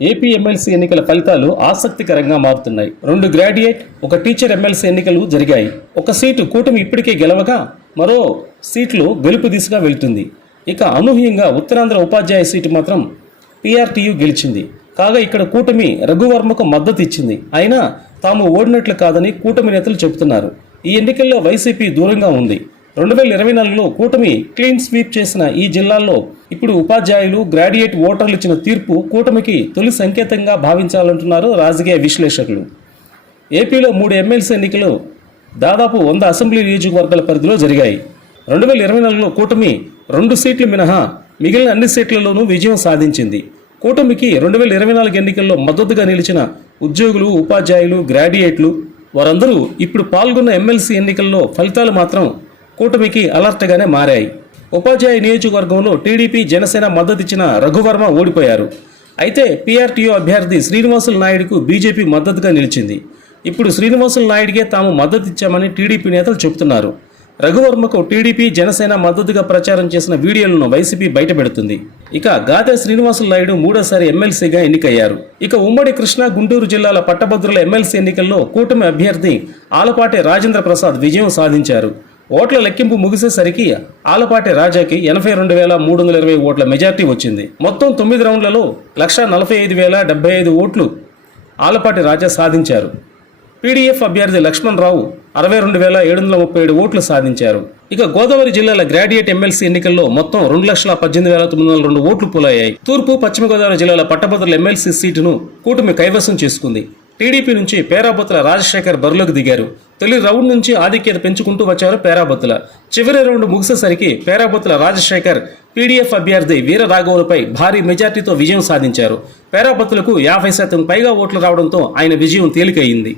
AP MLC ఎన్నికల ఫలితాలు ఆసక్తికరంగా మారుతున్నాయి. రెండు గ్రాడ్యుయేట్ ఒక టీచర్ ఎమ్మెల్సీ ఎన్నికలు జరిగాయి. ఒక సీటు కూటమి ఇప్పటికే గెలవగా మరో సీట్లు గెలుపు దిశగా వెళ్తుంది. ఇక అనూహ్యంగా ఉత్తరాంధ్ర ఉపాధ్యాయ సీటు మాత్రం పీఆర్టీయూ గెలిచింది. కాగా ఇక్కడ కూటమి రఘువర్మకు మద్దతు ఇచ్చింది. అయినా తాము ఓడినట్లు కాదని కూటమి నేతలు చెబుతున్నారు. ఈ ఎన్నికల్లో వైసీపీ దూరంగా ఉంది. రెండు వేల ఇరవై నాలుగులో కూటమి క్లీన్ స్వీప్ చేసిన ఈ జిల్లాల్లో ఇప్పుడు ఉపాధ్యాయులు గ్రాడ్యుయేట్ ఓటర్లు ఇచ్చిన తీర్పు కూటమికి తొలి సంకేతంగా భావించాలంటున్నారు రాజకీయ విశ్లేషకులు. ఏపీలో మూడు ఎమ్మెల్సీ ఎన్నికలు దాదాపు వంద అసెంబ్లీ నియోజకవర్గాల పరిధిలో జరిగాయి. రెండు వేల ఇరవై నాలుగులో కూటమి రెండు సీట్లు మినహా మిగిలిన అన్ని సీట్లలోనూ విజయం సాధించింది. కూటమికి రెండు వేల ఇరవై నాలుగు ఎన్నికల్లో మద్దతుగా నిలిచిన ఉద్యోగులు ఉపాధ్యాయులు గ్రాడ్యుయేట్లు వారందరూ ఇప్పుడు పాల్గొన్న ఎమ్మెల్సీ ఎన్నికల్లో ఫలితాలు మాత్రం కూటమికి అలర్ట్గానే మారాయి. ఉపాధ్యాయ నియోజకవర్గంలో టీడీపీ జనసేన మద్దతిచ్చిన రఘువర్మ ఓడిపోయారు. అయితే పీఆర్టీఓ అభ్యర్థి శ్రీనివాసులు నాయుడుకు బీజేపీ మద్దతుగా నిలిచింది. ఇప్పుడు శ్రీనివాసులు నాయుడికే తాము మద్దతిచ్చామని టీడీపీ నేతలు చెబుతున్నారు. రఘువర్మకు టీడీపీ జనసేన మద్దతుగా ప్రచారం చేసిన వీడియోలను వైసీపీ బయటపెడుతుంది. ఇక గాదే శ్రీనివాసులు నాయుడు మూడోసారి ఎమ్మెల్సీగా ఎన్నికయ్యారు. ఇక ఉమ్మడి కృష్ణా గుంటూరు జిల్లాల పట్టభద్రుల ఎమ్మెల్సీ ఎన్నికల్లో కూటమి అభ్యర్థి ఆలపాటి రాజేంద్ర ప్రసాద్ విజయం సాధించారు. ఓట్ల లెక్కింపు ముగిసేసరికి ఆలపాటి రాజాకి ఎనభై రెండు వేల మూడు వందల ఇరవై ఓట్ల మెజార్టీ వచ్చింది. మొత్తం తొమ్మిది రౌండ్లలో లక్ష నలభై ఐదు వేల డెబ్బై ఐదు ఓట్లు ఆలపాటి రాజా సాధించారు. పీడీఎఫ్ అభ్యర్థి లక్ష్మణ్ రావు అరవై రెండు వేల ఏడు వందల ముప్పై ఏడు ఓట్లు సాధించారు. ఇక గోదావరి జిల్లాల గ్రాడ్యుయేట్ ఎమ్మెల్సీ ఎన్నికల్లో మొత్తం రెండు లక్షల పద్దెనిమిది వేల తొమ్మిది వందల రెండు ఓట్లు పోలయ్యాయి. తూర్పు పశ్చిమ గోదావరి జిల్లాల పట్టభద్రుల ఎమ్మెల్సీ సీటును కూటమి కైవసం చేసుకుంది. టీడీపీ నుంచి పేరాబొత్తుల రాజశేఖర్ బరిలోకి దిగారు. తొలి రౌండ్ నుంచి ఆధిక్యత పెంచుకుంటూ వచ్చారు పేరాబొత్తుల. చివరి రౌండ్ ముగిసేసరికి పేరాబొత్తుల రాజశేఖర్ పీడీఎఫ్ అభ్యర్థి వీర రాఘవులపై భారీ మెజార్టీతో విజయం సాధించారు. పేరాబొత్తులకు యాభై శాతం పైగా ఓట్లు రావడంతో ఆయన విజయం తేలికయింది.